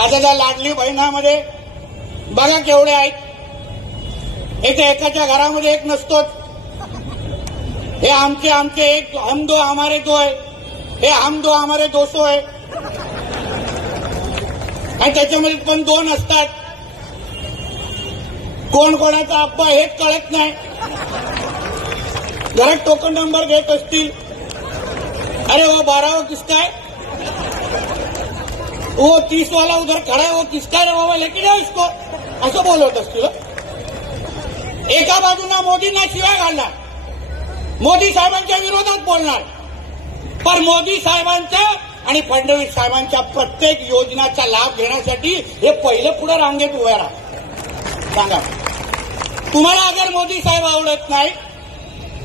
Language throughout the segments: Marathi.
आता त्या लाडली बहिणामध्ये बघा केवढे आहेत. इथे एकाच्या घरामध्ये एक नसतोच. हे आमचे आमचे एक, हम दो हमारे दो आहे, हे हम दो हमारे दोसो आहे. आणि त्याच्यामध्ये पण दोन असतात. कोण कोणाचा अब्बा हेच कळत नाही. घरात टोकन नंबर घेत असतील. अरे वो 12 वो किसका है, वो 30 वाला उधर खड़ा है, वो किसका है बाबा, लेके जाओ इसको, असं बोलत असतील. एका बाजूला मोदींना शिव्या घालणार, मोदी साहेबांच्या विरोधात बोलणार, पण मोदी साहेबांच्या आणि फडणवीस साहेबांच्या प्रत्येक योजनाचा लाभ घेण्यासाठी हे पहिलं पुढे रांगेत उभे राहा. सांगा, तुम्हाला अगर मोदी साहेब आवडत नाही,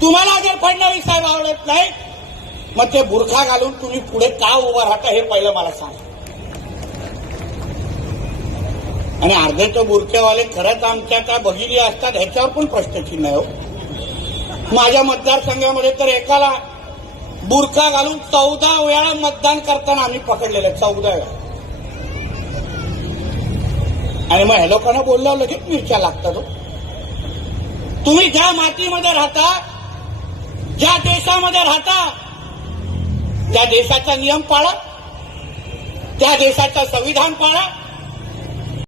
तुम्हाला अगर फडणवीस साहेब आवडत नाही, मग ते बुरखा घालून तुम्ही पुढे का उभं राहता हे पहिलं मला सांगा. आणि अर्धे तो बुरख्यावाले खरंच आमच्या काय भगिनी असतात ह्याच्यावर पण प्रश्नचिन्ह आहे. माझ्या मतदारसंघामध्ये तर एकाला बुरखा घालून 14 वेळा मतदान करताना आम्ही पकडलेलं, 14 वेळा. आणि मग ह्या लोकांना बोलल्यावर लगेच मिरच्या लागतात. तुम्ही ज्या मातीमध्ये राहता, ज्या देशामध्ये राहता, त्या देशाचा नियम पाळा, त्या देशाचं संविधान पाळा,